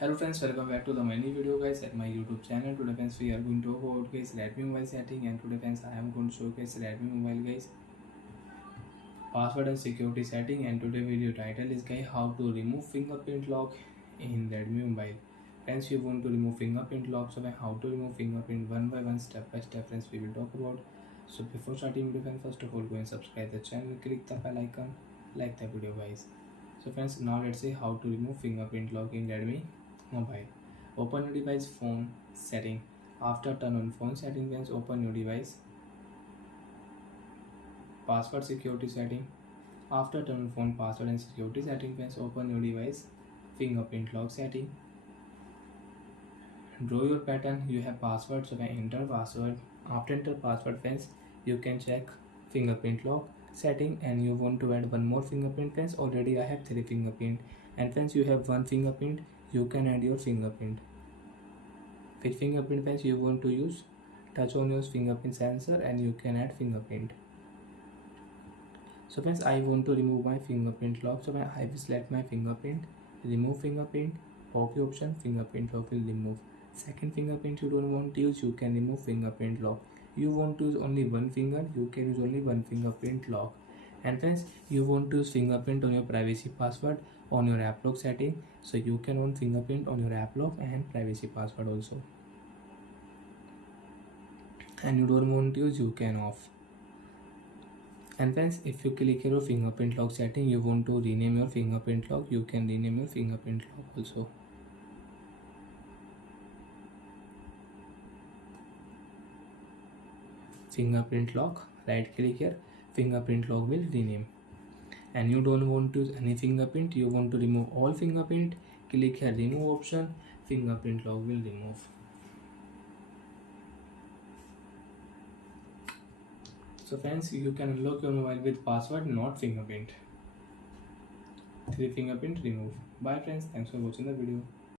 Hello friends, welcome back to the mini video guys at my YouTube channel. Today friends we are going to talk about guys Redmi mobile setting, and today friends I am going to show guys Redmi mobile guys password and security setting. And today video title is guys how to remove fingerprint lock in Redmi mobile. Friends, you want to remove fingerprint lock, so how to remove fingerprint one by one, step by step friends we will talk about. So before starting video friends, first of all go and subscribe the channel, click the bell icon, like the video guys. So friends, now let's see how to remove fingerprint lock in Redmi mobile. Open your device phone setting. After turn on phone setting, friends, open your device password security setting. After turn on phone password and security setting, friends, open your device fingerprint lock setting. Draw your pattern. You have password, so enter password. After enter password, friends, you can check fingerprint lock setting, and you want to add one more fingerprint. Friends, already I have 3 fingerprint, and friends you have 1 fingerprint, you can add your fingerprint. Which fingerprint friends you want to use? Touch on your fingerprint sensor and you can add fingerprint. So friends, I want to remove my fingerprint lock, so I will select my fingerprint, remove fingerprint, OK option, fingerprint lock will remove. Second fingerprint you don't want to use, you can remove fingerprint lock. You want to use only one finger, you can use only one fingerprint lock. And friends, you want to use fingerprint on your privacy password on your app lock setting, so you can on fingerprint on your app lock and privacy password also. And you don't want to use, you can off. And friends, if you click your fingerprint lock setting, you want to rename your fingerprint lock, you can rename your fingerprint lock also. Fingerprint lock, right click here, fingerprint lock will rename. And you don't want to use any fingerprint, you want to remove all fingerprint, click here remove option, fingerprint lock will remove. So friends, you can unlock your mobile with password, not fingerprint. 3 fingerprint remove. Bye friends, thanks for watching the video.